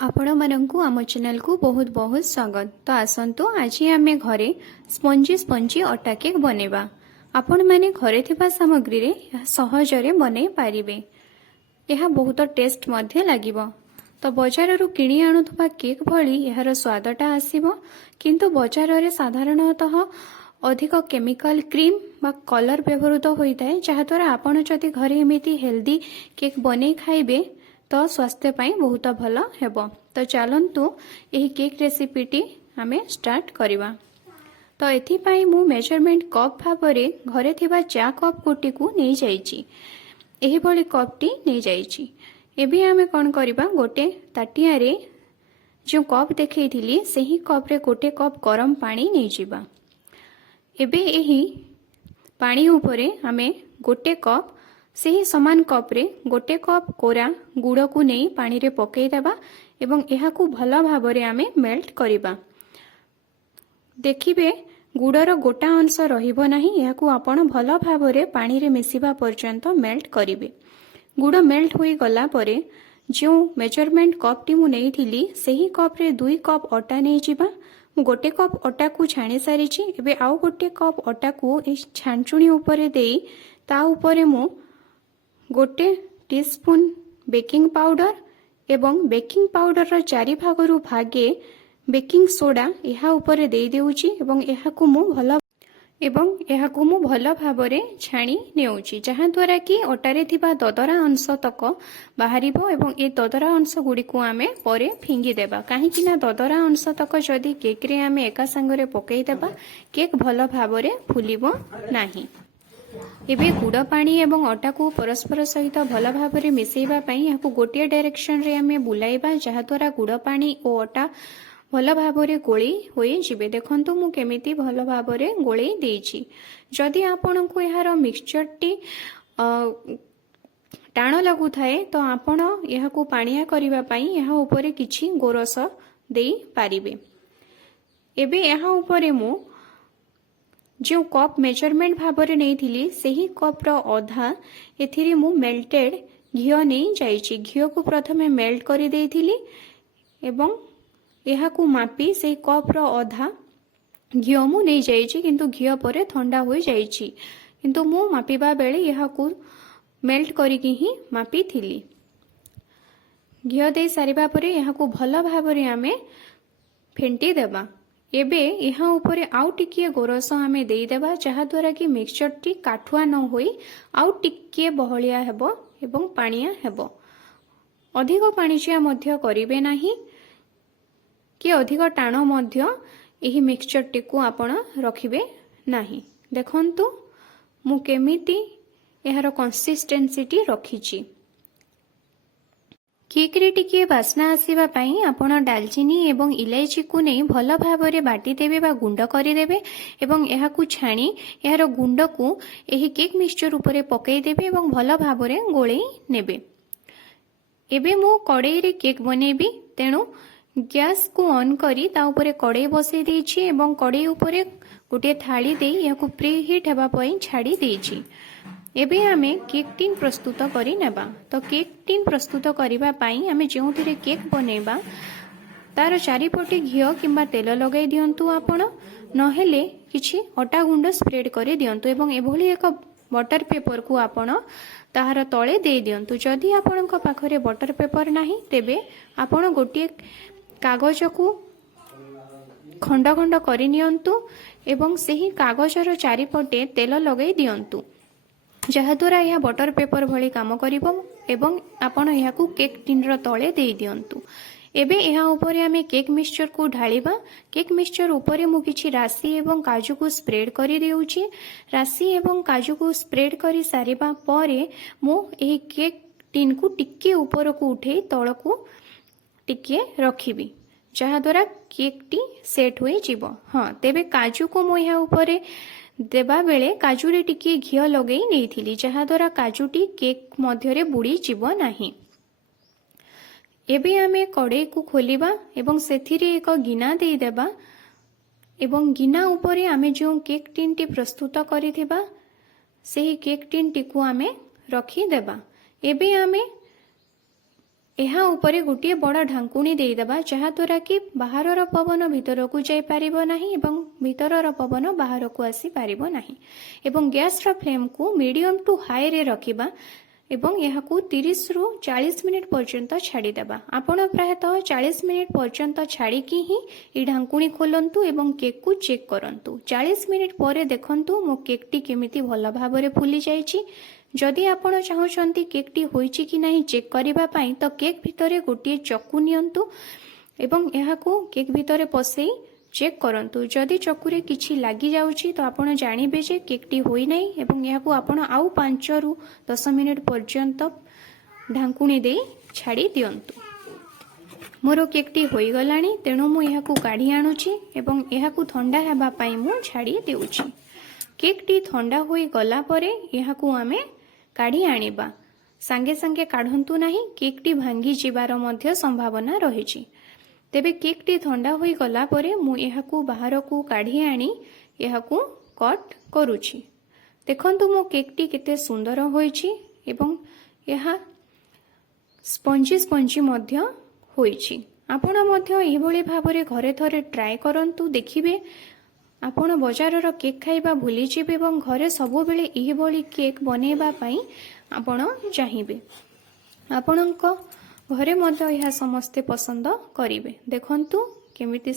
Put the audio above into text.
आपण मानंकु आम चैनल को बहुत बहुत स्वागत। तो आसंतु आज आमे घरे स्पंजी स्पंजी अटा केक बनेबा। आपण माने घरे थिबा सामग्री रे सहजरे बनै पारिबे। यह बहुत टेस्ट मध्य लागिबो। तो बाजार रु किणी आनुथबा केक भली यार स्वादटा आसीबो, किंतु बाजार रे साधारणतः अधिक केमिकल क्रीम बा कलर व्यवहृत होइताय, जहाद्वारा आपण जदि घरे एमिति हेल्दी केक बनै खाइबे तो स्वास्थ्य पाई बहुत भल हेबो। तो चलंतु एही केक रेसिपीटी आमे स्टार्ट करिबा। तो एथि पाई मु मेजरमेंट कप भाबरे घरे थिबा चा कप कोटी को नै जाईची। एही भली कपटी नै जाईची। एबे आमे कोन करिबा, गोटे ताटिया रे जो कप देखैथिली सेही कप रे गोटे कप गरम पानी नै जिबा। एबे एही पानी उपरे आमे गोटे कप सेही समान कप रे गोटे कप कोरा गुड़ को नहीं पानी रे पकई देबा एवं एहाकू भल भाबरे आमे मेल्ट करिबा। देखिबे गुड़र गोटा अंश रहिबो नाही, एहाकू आपण भल भाबरे पानी रे मिसिबा पर्यंत मेल्ट करिबे। गुड़ मेल्ट होई गला परे जो मेजरमेंट कप टी मु नेइथिली सेही कप रे 2 कप अटा नै जिबा। मु गोटे कप अटा को छाणी सारिची। एबे आउ गोटे कप अटा को ए छांचुणी उपरे देई ता उपरे मु गोटे टीस्पून बेकिंग पाउडर एवं बेकिंग पाउडर रो 4 भागरु भागे बेकिंग सोडा एहा उपरे देई देउची एहाकू मु भल भाबरे छाणी नेउची, जहाँ द्वारा कि अटारे थिबा ददरा अंश तक बाहरिबो एवं ए ददरा अंश गुडी को आमे परे फिंगी देबा। काहे कि ना ददरा अंश तक जदि केक रे आमे एका संगरे पकई देबा केक भल भाबरे फुलिबो नाही। एबे गुड़ पानी एवं अटा को परस्पर सहित भल भाबरे मिसेइबा पई याकू गोटिए डायरेक्शन रे आमे बुलाइबा, जहाँ द्वारा गुड़ पानी और अटा भल भाबरे गोली होई जिबे। देखंतु मु केमिति भल भाबरे गोली देइछि। जदि आपण को यार मिक्सचर टी टाण लागु थाए तो आपण याकू पानिया करिबा पई यहाँ ऊपर किछि गोरस देई पारिबे। एबे यहाँ ऊपर मु जो कप मेजरमेंट भाबरे नहीं थिली सेही कप रो अधा एथिरे मु मेल्टेड घिओ नहीं जाइछि। घिओ को प्रथमे मेल्ट करि देइथिली एवं एहा को मापी से कप रो अधा घिओ मु नहीं जाइछि, किंतु घिओ परे ठंडा होई जाइछि, किंतु मु मापिबा बेले एहा को मेल्ट करिकि ही मापी थिली। घिओ दे सारिबा परे एहा को भल भाबरे आमे फेंटी देबा। एबे यहाँ ऊपर आउ टिकिए गोरस आमे देई देबा, जहाँ द्वारा कि मिक्सचर टी काठुआ न होई आउ टिकिए बहलिया हेबो एवं पानिया हेबो। अधिक पानिचिया मध्य करिवे नाही कि अधिक टाण मध्य एही मिक्सचर टी को आपण रखिबे नाही। देखंतु मु केमिति एहार कंसिस्टेंसी टी रखिछि। केक रे टिके बास्ना आसीबा पई आपण डालचीनी एवं इलायची को नहीं भल भाबरे बाटी देबे बा गुंड करि देबे एवं एहा को छाणी एहार गुंड को एही केक मिक्सचर उपरे पकई देबे एवं भल भाबरे गोळेई नेबे। एबे मु कड़ाई रे केक बनेबी, तेणु गैस को ऑन करी ता उपरे कड़ाई बसई देइछि एवं कड़ाई उपरे गोटे थाली देई एहा को प्री हीट हेबा पई छाड़ी देइछि। एबे आमे केक टीन प्रस्तुत करि नेबा। तो केक टीन प्रस्तुत करिबा पई आमे जेउथिरे केक बनेबा तार चारिपटे घिओ किंबा तेल लगाई दियंतु आपण, नहेले किछि अटा गुंड स्प्रेड करि दियंतु एवं एभली एक बटर पेपर को आपण ताहार तळे दे दियंतु। जदि आपणक पाखरे बटर पेपर नाही तेबे आपण गोटे कागज को खंड खंड करि नियंतु एवं सेही कागजर चारिपटे तेल लगाई दियंतु, जहाँ द्वारा यह बटर पेपर भली काम करिबो एवं आपण याकू केक टीन रो तळे देई दियंतु। एबे यहाँ ऊपर आमे केक मिक्सचर को ढालिबा। केक मिक्सचर ऊपर मु किछि राशि एवं काजू को स्प्रेड करि देउछि। राशि एवं काजू को स्प्रेड करि सारिबा परे मु एही केक टीन को टिके ऊपर को उठे तळ को टिके रखिबी, जहाँ द्वारा केक टी सेट होई जिवो। हां, तेबे काजू को मु यहाँ ऊपर देबा बेले काजू रे टिके घिओ लगई नेइथिली, जहाँ द्वारा काजूटी केक मध्य रे बुड़ी जिवो नाही। एबे आमे कड़ाई को खोलिबा एवं सेथिरे एक गिना देई देबा एवं गिना उपरे आमे जो केक टीन टी प्रस्तुत करिथिबा सेही केक टीन टी को आमे रखी देबा। एबे आमे ଏହା ଉପରେ ଗୋଟିଏ ବଡ଼ ଢାଙ୍କୁଣୀ ଦେଇଦେବା ଯାହାଦ୍ୱାରା କି ବାହାରର ପବନ ଭିତରକୁ ଯାଇପାରିବ ନାହିଁ ଏବଂ ଭିତରର ପବନ ବାହାରକୁ ଆସିପାରିବ ନାହିଁ। ଏବଂ ଗ୍ୟାସ୍ର ଫ୍ଲେମ୍କୁ ମିଡ଼ିୟମ୍ ଟୁ ହାଇରେ ରଖିବା ଏବଂ ଏହାକୁ 30ରୁ 40 ମିନିଟ୍ ପର୍ଯ୍ୟନ୍ତ ଛାଡ଼ିଦେବା। ଆପଣ ପ୍ରାୟତଃ 40 ମିନିଟ୍ ପର୍ଯ୍ୟନ୍ତ ଛାଡ଼ିକି ହିଁ ଏହି ଢାଙ୍କୁଣୀ ଖୋଲନ୍ତୁ ଏବଂ କେକ୍କୁ ଚେକ୍ କରନ୍ତୁ। 40 ମିନିଟ୍ ପରେ ଦେଖନ୍ତୁ ମୋ କେକ୍ଟି କେମିତି ଭଲ ଭାବରେ ଫୁଲି ଯାଇଛି। ଯଦି ଆପଣ ଚାହୁଁଛନ୍ତି କେକ୍ଟି ହୋଇଛି କି ନାହିଁ ଚେକ୍ କରିବା ପାଇଁ ତ କେକ୍ ଭିତରେ ଗୋଟିଏ ଚକୁ ନିଅନ୍ତୁ ଏବଂ ଏହାକୁ କେକ୍ ଭିତରେ ପସେଇ ଚେକ୍ କରନ୍ତୁ। ଯଦି ଚକୁରେ କିଛି ଲାଗିଯାଉଛି ତ ଆପଣ ଜାଣିବେ ଯେ କେକ୍ଟି ହୋଇନାହିଁ ଏବଂ ଏହାକୁ ଆପଣ ଆଉ 5ରୁ 10 ମିନିଟ୍ ପର୍ଯ୍ୟନ୍ତ ଢାଙ୍କୁଣୀ ଦେଇ ଛାଡ଼ି ଦିଅନ୍ତୁ। ମୋର କେକ୍ଟି ହୋଇଗଲାଣି, ତେଣୁ ମୁଁ ଏହାକୁ କାଢ଼ି ଆଣୁଛି ଏବଂ ଏହାକୁ ଥଣ୍ଡା ହେବା ପାଇଁ ମୁଁ ଛାଡ଼ି ଦେଉଛି। କେକ୍ଟି ଥଣ୍ଡା ହୋଇଗଲା ପରେ ଏହାକୁ ଆମେ କାଢ଼ି ଆଣିବା। ସାଙ୍ଗେ ସାଙ୍ଗେ କାଢ଼ନ୍ତୁ ନାହିଁ, କେକ୍ଟି ଭାଙ୍ଗି ଯିବାର ମଧ୍ୟ ସମ୍ଭାବନା ରହିଛି। ତେବେ କେକ୍ଟି ଥଣ୍ଡା ହୋଇଗଲା ପରେ ମୁଁ ଏହାକୁ ବାହାରକୁ କାଢ଼ି ଆଣି ଏହାକୁ କଟ୍ କରୁଛି। ଦେଖନ୍ତୁ ମୋ କେକ୍ଟି କେତେ ସୁନ୍ଦର ହୋଇଛି ଏବଂ ଏହା ସ୍ପଞ୍ଜି ସ୍ପଞ୍ଜି ମଧ୍ୟ ହୋଇଛି। ଆପଣ ମଧ୍ୟ ଏହିଭଳି ଭାବରେ ଘରେ ଥରେ ଟ୍ରାଏ କରନ୍ତୁ, ଦେଖିବେ ଆପଣ ବଜାରର କେକ୍ ଖାଇବା ଭୁଲିଯିବେ ଏବଂ ଘରେ ସବୁବେଳେ ଏହିଭଳି କେକ୍ ବନେଇବା ପାଇଁ ଆପଣ ଚାହିଁବେ। ଆପଣଙ୍କ ଘରେ ମଧ୍ୟ ଏହା ସମସ୍ତେ ପସନ୍ଦ କରିବେ। ଦେଖନ୍ତୁ କେମିତି